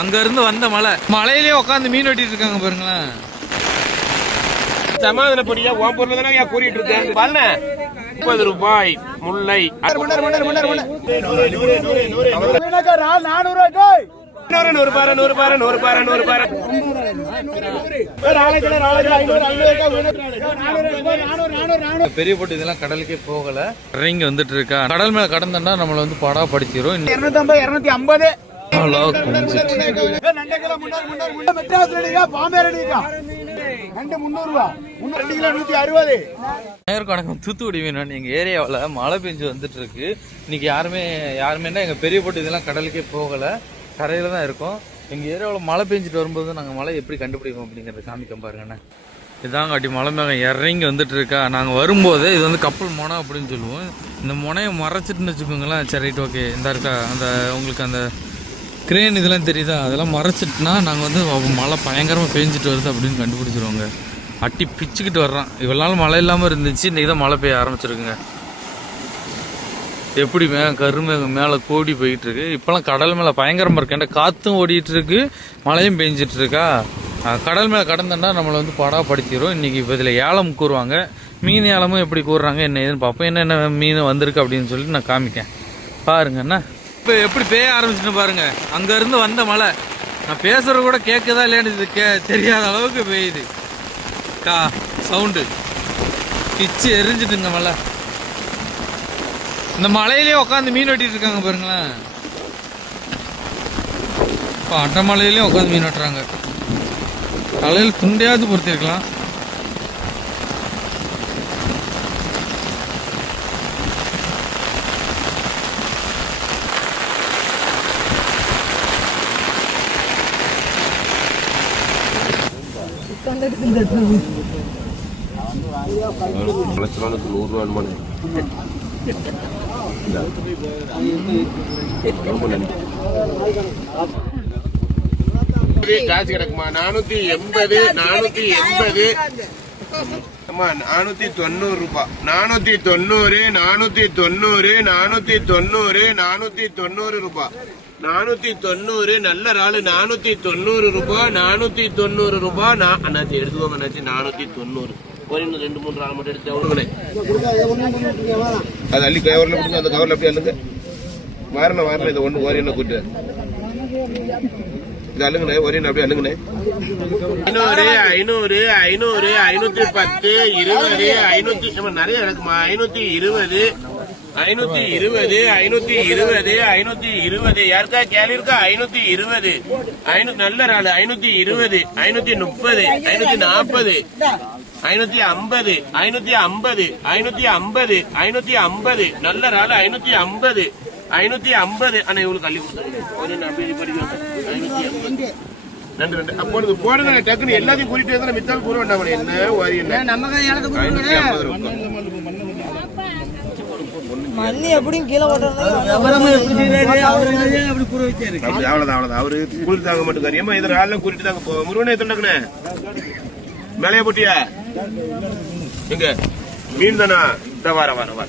அங்க இருந்து வந்த மலை. மலையிலேயே உட்காந்து மீன் வெட்டிட்டு இருக்காங்க பாருங்களேன். சமாதானப்படியா உன் பொருள் தானே ஐயா கூறிட்டு இருக்கேன். பண்ண முப்பது ரூபாய் முல்லை. நூறு நூறு பாரு நூறு பாரு நூறு பாரு நூறு பாரு பெரிய போட்டு இதெல்லாம் கடலுக்கே போகல. இறங்கி வந்துட்டு இருக்கா. கடல் மேல கடந்தா நம்மள வந்து படா படிச்சிரும். இருநூத்தி இருநூத்தி ஐம்பது. கணக்கம் தூத்துக்குடி மீன் எங்க ஏரியாவில் மழை பெஞ்சு வந்துட்டு இருக்கு இன்னைக்கு யாருமே யாருமே எங்க பெரிய போட்டு இதெல்லாம் கடலுக்கே போகல. கரையில தான் இருக்கோம். எங்க ஏரியாவில் மழை பெஞ்சிட்டு வரும்போது நாங்க மழை எப்படி கண்டுபிடிப்போம் அப்படிங்கறத காமிக்க பாருங்கண்ணே. இதாங்க அடி மலை மேகம் இறங்கி வந்துட்டு இருக்கா நாங்கள் வரும்போது இது வந்து கப்பல் முனை அப்படின்னு சொல்லுவோம். இந்த முனையை மறைச்சிட்டுன்னு வச்சுக்கோங்களேன். சரி ரைட் ஓகே இந்த இருக்கா? அந்த உங்களுக்கு அந்த கிரேன் இதெல்லாம் தெரியுதா? அதெல்லாம் மறைச்சிட்டுனா நாங்கள் வந்து மழை பயங்கரமாக பேஞ்சிட்டு வருது அப்படின்னு கண்டுபிடிச்சிருவாங்க. அட்டி பிச்சுக்கிட்டு வர்றான். இவ்வளோ நாள் மழை இல்லாமல் இருந்துச்சு இன்றைக்கி தான் மழை பெய்ய ஆரம்பிச்சிருக்குங்க. எப்படி மே கருமேகம் மேலே கோடி போயிட்டு இருக்கு. இப்போலாம் கடல் மேலே பயங்கரமாக இருக்கு. காற்றும் ஓடிட்டு இருக்கு மழையும் பெஞ்சிட்டு இருக்கா? கடல் மேலே கடந்தோன்னா நம்மளை வந்து படா படுத்திடும் இப்போ இதில் ஏலம் கூறுவாங்க. மீன் ஏலமும் எப்படி கூறுறாங்க என்ன ஏதுன்னு பார்ப்போம். என்னென்ன மீன் வந்திருக்கு அப்படின்னு சொல்லிட்டு நான் காமிக்கேன் பாருங்கண்ணா இப்போ எப்படி பேய ஆரம்பிச்சுன்னு பாருங்க. அங்கேருந்து வந்த மழை. நான் பேசுறது கூட கேட்குதா இல்லையான்னு கே தெரியாத அளவுக்கு பெய்யுது. கா சவுண்டு. பிச்சு எரிஞ்சிட்டுங்க மழை. இந்த மலையிலேயே உட்காந்து மீன் வெட்டிட்டு இருக்காங்க பாருங்களேன். இப்போ அட்டை மலையிலேயும் உட்காந்து மீன் வெட்டுறாங்க. தலையில் துண்டையாவது பொறுத்திருக்கலாம் நூறு காசு கிடக்குமா நானூத்தி எண்பது நானூத்தி எண்பது நானூத்தி தொண்ணூறு ரூபாய் நானூத்தி தொண்ணூறு நானூத்தி தொண்ணூறு நானூத்தி தொண்ணூறு நானூத்தி தொண்ணூறு ரூபாய். நானூத்தி தொண்ணூறு நல்ல ராளு நானூத்தி தொண்ணூறு ரூபாய் நானூத்தி தொண்ணூறு ரூபாய் நான் அண்ணாச்சி எடுத்துக்கோங்க அண்ணாச்சி நானூத்தி தொண்ணூறு. ஒரு ரெண்டு மூணு ராள் மட்டும் எடுத்து அவனுங்களே அது அள்ளி கவர்ல கொடுங்க அந்த கவர்ல அப்படியே அள்ளுங்க. வாரணம் வாரணம் இதை ஒண்ணு ஓரி என்ன கூட்டு இது அள்ளுங்கண்ணே ஒரே அப்படியே ஐநூறு ஐநூறு ஐநூறு ஐநூத்தி பத்து இருபது ஐநூத்தி நிறைய இருக்குமா? ஐநூத்தி இருபது ஐநூத்தி இருபது ஐநூத்தி இருபது ஐநூத்தி இருபது. யாருக்கா கேள்வி இருக்கா? ஐநூத்தி இருபது. ஐநூத்தி நல்ல நாள் ஐநூத்தி இருபது ஐநூத்தி முப்பது ஐநூத்தி நாற்பது ஐநூத்தி ஐம்பது ஐநூத்தி ஐம்பது ஐநூத்தி ஐம்பது ஐநூத்தி ஐம்பது. நல்ல நாள் ஐநூத்தி ஐம்பது ஐநூத்தி ஐம்பது. ஆனா இவங்களுக்கு அள்ளி கொடுத்தாங்க நன்றி நன்றி போடுங்க. டக்குன்னு எல்லாத்தையும் குறிட்டு இருந்தா மித்தால் கூற வேண்டாம் என்ன? என்ன? ரூபாய் மண்ணி எப்படியும் கீழே அவ்வளவுதான் அவ்வளவுதான். அவரு கூலிட்டு தாங்க மாட்டேங்காரு ஏமா இதுல ஆள்லாம் கூலிட்டு தாங்க போ. முருகனை தொண்டக்கண்ணே மேலைய போட்டியா? எங்க? மீன் தானா? இந்த வர வர வர.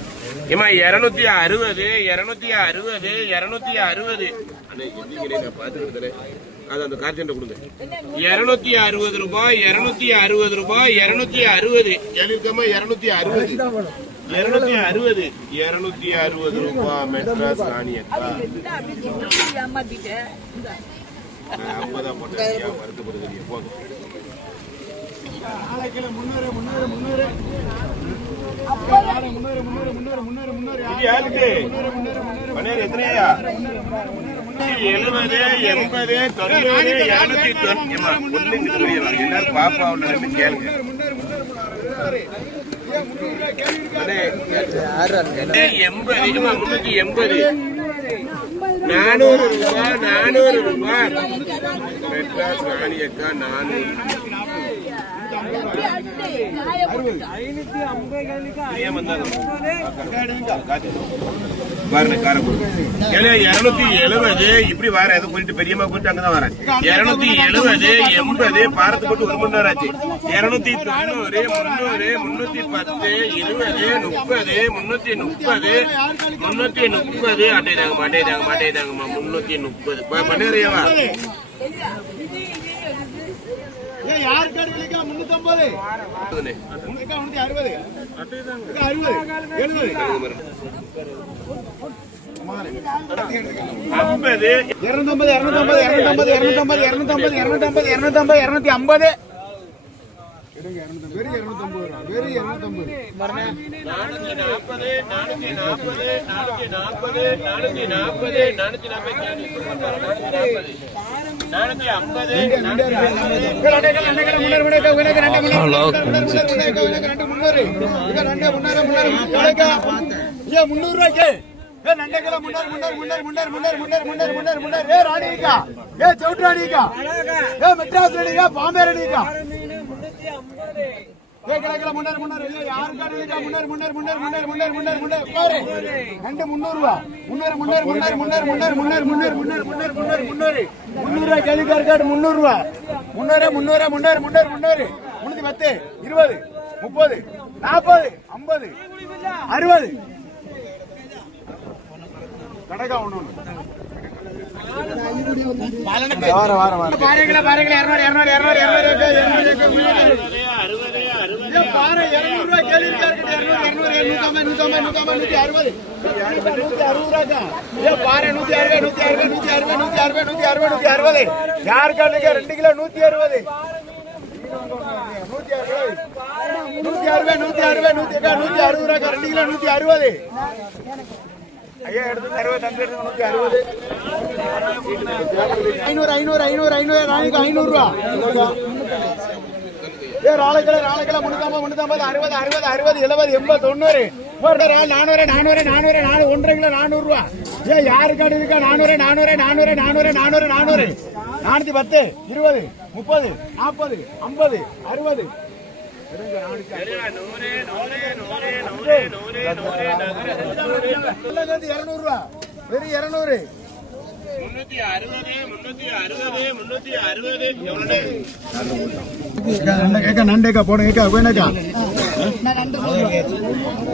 ஏமா இருநூத்தி அறுபது இருநூத்தி அறுபது இருநூத்தி அறுபது. அண்ணே பாத்துக்கிட்டு தரேன். அது அந்த கார்த்தியன் கொடுங்க. இருநூத்தி அறுபது ரூபாய் இருநூத்தி அறுபது ரூபாய் இருநூத்தி அறுபது. எழுக்கமா இருநூத்தி அறுபது. இருநூத்தி அறுபது. இருநூத்தி அறுபது ரூபாய் மெட்ராஸ் ராணியக்கா ஐம்பதா போட்டா வருத்தப்படுகிறீங்க எத்தனையா? எழுபது எண்பது தொண்ணூறு இருநூத்தி தொண்ணூறு. எல்லாரும் பாப்பா உள்ள கேளுங்க. எண்பது முன்னூத்தி எண்பது நானூறு ரூபாய் நானூறு ரூபாய். மெட்ராஸ் ராணி நானூறு. ஏன் வந்தாங்க? பாருங்க, காரை கொடுங்க. ஏலே, 270, இப்படி வார எதை போயிட்டு பெரியம்மா போயிட்டு அங்கதான் வரேன் இருநூத்தி எழுபது எண்பது பாரத்து போட்டு ஒரு மணி நேரம் ஆச்சு இருநூத்தி தொண்ணூறு முன்னூறு முன்னூத்தி பத்து இருபது முப்பது முன்னூத்தி முப்பது முன்னூத்தி முப்பது அட்டை தாங்க மாட்டேதாங்கம்மா தாங்க மாட்டே தாங்கம்மா முன்னூத்தி முப்பது பண்ணிடுறியவா ஏன் யார் கார்டுகளுக்கா முன்னூத்தம்பது. முன்னூத்தி முன்னூத்தி அறுபது. அறுபது. எழுபது. ஐம்பது. இருநூத்தம்பது இருநூத்தம்பது இருநூத்தம்பது இருநூத்தம்பது இருநூத்தம்பது இருநூத்தம்பது இருநூத்தி ஐம்பது. இருநூத்தம்பது நானூத்தி நாற்பது நானூத்தி நாற்பது முன்னூறு ரூபாய்க்கு ஏ நண்டக்கல முன்னார் முன்னார் முன்னார் முன்னார் முன்னார் முன்னார் முன்னார் முன்னார் முன்னார் ஏ பாம்பே ராணிகா நானூத்தி நாற்பது நானூத்தி நாற்பது நானூத்தி நாற்பது நானூத்தி ஐம்பது முன்னூறு முன்னூறு முன்னூறு முன்னூறு முன்னூறு முன்னூறு முன்னூத்தி பத்து இருபது முப்பது நாற்பது ஐம்பது அறுபது கணக்கா ஒண்ணு வார வார வார பாருங்களா பாருங்களா இருநூறு இருநூறு இருநூறு இருநூறு பாறை இருநூறு ரூபாய் கேள்வி இருநூறு இருநூறு இருநூத்தம்பது நூத்தம்பது நூத்தம்பது நூத்தி அறுபது நூத்தி அறுபது ரூபாய்க்கும் இதே பாறை நூத்தி அறுபது நூத்தி அறுபது நூத்தி அறுபது நூத்தி அறுபது நூத்தி அறுபது நூத்தி அறுபது யார் கண்ணுக்கு ரெண்டு கிலோ நூத்தி ஐநூறு ஐநூறு ஐநூறு ஐநூறு ஐநூறு ரூபா ஏ ராளைக்கிழ ராளைக்கிழ முன்னூத்தம்பது முன்னூத்தம்பது அறுபது அறுபது அறுபது எழுபது எண்பது தொண்ணூறு. நானூறு நானூறு நானூறு நானூறு ஒன்றரை கிலோ நானூறு ரூபா. ஏ யாரு காடி இருக்கா? நானூறு நானூறு நானூறு நானூறு நானூறு நானூறு. நானூத்தி பத்து இருபது முப்பது நாற்பது ஐம்பது அறுபது. நூறு நூறு நூறு வெறும் இருநூறு. முன்னூத்தி அறுபது முன்னூத்தி அறுபது முன்னூத்தி அறுபது. எவ்வளவு? நண்டேக்கா நண்டேக்கா போனேக்கா வேணக்கா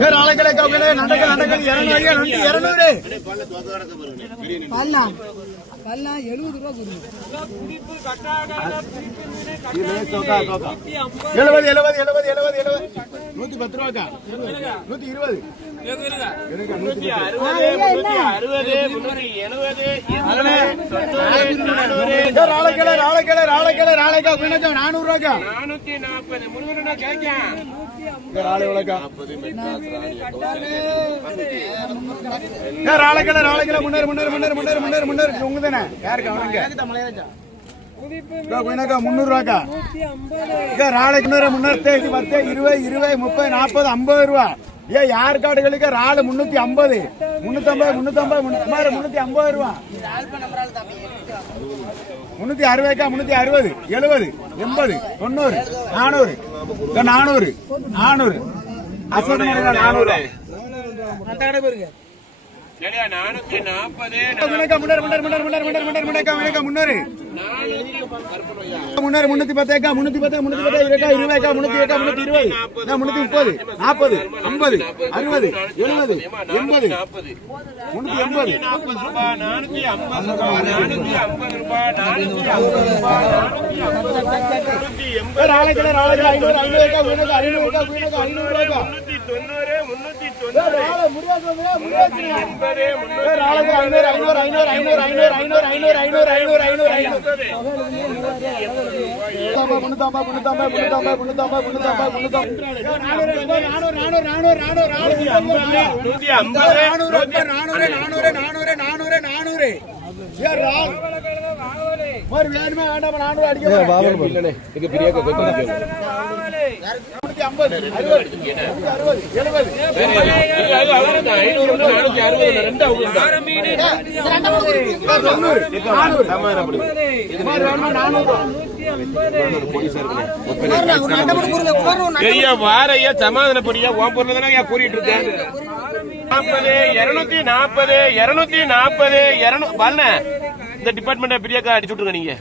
வேற வேணே நண்டக்கா நண்டக்கா இருநூறு நூத்தி இருநூறு. பல்லாம் பல்லாம் எழுபது ரூபா எழுபது எழுபது எழுபது எழுபது எழுபது. நூத்தி பத்து ரூபாக்கா? நூத்தி இருபது. முன்னூத்தி அறுபது முன்னூத்தி அறுபது முன்னூத்தி எழுபது நானூறு ரூபாக்கா நானூத்தி நாற்பது முருகனா முன்னர் முன்னர் முன்னர் முன்னர் முன்னர் முன்னர் உங்க தானே யாருக்கு? அவனுக்கு. வேணக்கா முந்நூறு ரூபாக்கா இங்க ராளைக்கு முன்னூறு முன்னூறு இது பத்து இருபது இருபது முப்பது நாற்பது ஐம்பது ரூபா. ஏ யார் காடுகளுக்கு ராலு முன்னூத்தி ஐம்பது? முன்னூத்தம்பது முன்னூத்தம்பது முன்னூத்தி முன்னூத்தி ஐம்பது ரூபா. முன்னூத்தி அறுபதுக்கா? முன்னூத்தி அறுபது எழுபது எண்பது தொண்ணூறு நானூறு. நானூறு நானூறு. அசோக் நானூறு. முன்னேறு முன்னேறு முன்னேறு முன்னேறு முன்னேறு. முன்னூறு முன்னூத்தி பத்தேக்கா முன்னூத்தி பத்து முன்னூத்தி பத்து இருக்கா இருபதுக்கா முன்னூத்தி ஏக்கா முன்னூத்தி இருபது முன்னூத்தி முப்பது நாற்பது ஐம்பது அறுபது எழுபது எண்பது முன்னூத்தி எண்பது நாற்பது ரூபாய் ஐநூறு ஐநூறு ஐநூறு ஐநூறு முன்னூத்தி தொண்ணூறு முன்னூத்தி தொண்ணூறு ஐநூறு ஐநூறு ஐநூறு ஐநூறு ஐநூறு ஐநூறு ஐநூறு ஐநூறு ஐநூறு ஐநூறு நானூறு நானூறு நானூறு நானூறு நானூறு మరి వేయడమే వేண்டாమా నాన్న అడిగే బాబు పిల్లనే ఇక బిర్యాక சமாதானப்படியா உன் கூறிட்டு இருக்கேன் நாற்பது இருநூத்தி நாற்பது இருநூத்தி நாற்பது வரல இந்த டிபார்ட்மெண்ட் பெரியாக்கா அடிச்சு விட்டுருங்க நீங்க.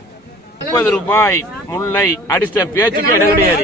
முப்பது ரூபாய் முல்லை அடிச்சிட்டேன். பேச்சுக்கு இடம் கிடையாது.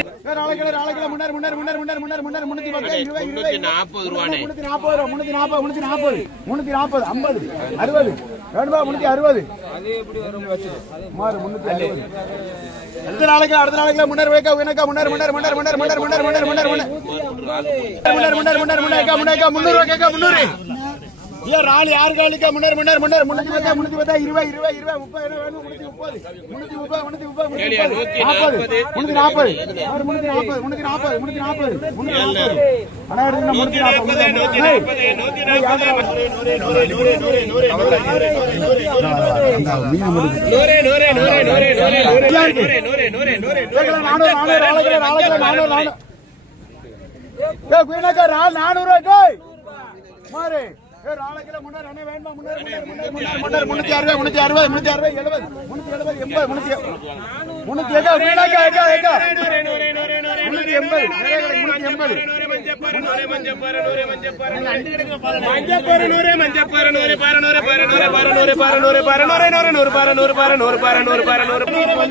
பாருங்க கொடுங்க ராளைகள ராளைகள முன்னேறு முன்னேறு முன்னேறு முன்னேறு முன்னேறு முன்னேறு முன்னேறு எங்க முன்னூறு நாற்பது ரூபா முன்னூத்தி நாற்பது முன்னூத்தி நாற்பது முன்னூத்தி நாற்பது ஐம்பது அறுபது வேணுமா முன்னூத்தி அறுபது மாறு முன்னூத்தி அடுத்த நாளைக்கு முன்னர் நாளைக்கு முன்னேறு முன்னர் முன்னர் முன்னர் முன்னர் முன்னர் முன்னர் முன்னர் முன்னர் முன்னர் முன்னர் முன்னர் முன்னர் முன்னேறு முன்னேறு முன்னூறு கேட்க முன்னூறு ஏன் நாலு யாரு காலுக்கா முன்னாடி முன்னாடி முன்னாடி முன்னூத்தி இருபது இருபது இருபது முப்பது முன்னூத்தி முன்னூத்தி நாற்பது நாற்பது நாற்பது முன்னூத்தி நாற்பது முன்னூத்தி நாற்பது முன்னூத்தி நாற்பது நானூறு நானூறு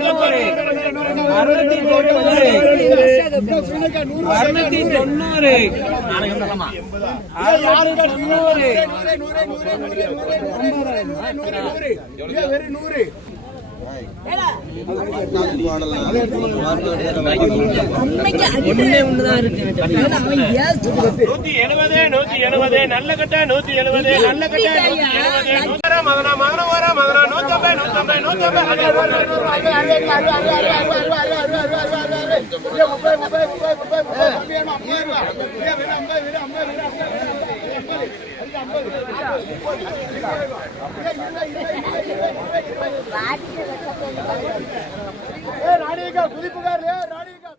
நூறு நூறு நூத்தி எழுபது நூத்தி எழுபது நல்ல கட்ட நூத்தி எழுபது நல்ல கட்ட மதனா மகன ஓர மதனா நூத்தம்பே நூத்தம்பே நூத்தம்பே ராணிகா குதிப்புகார் ராணிகா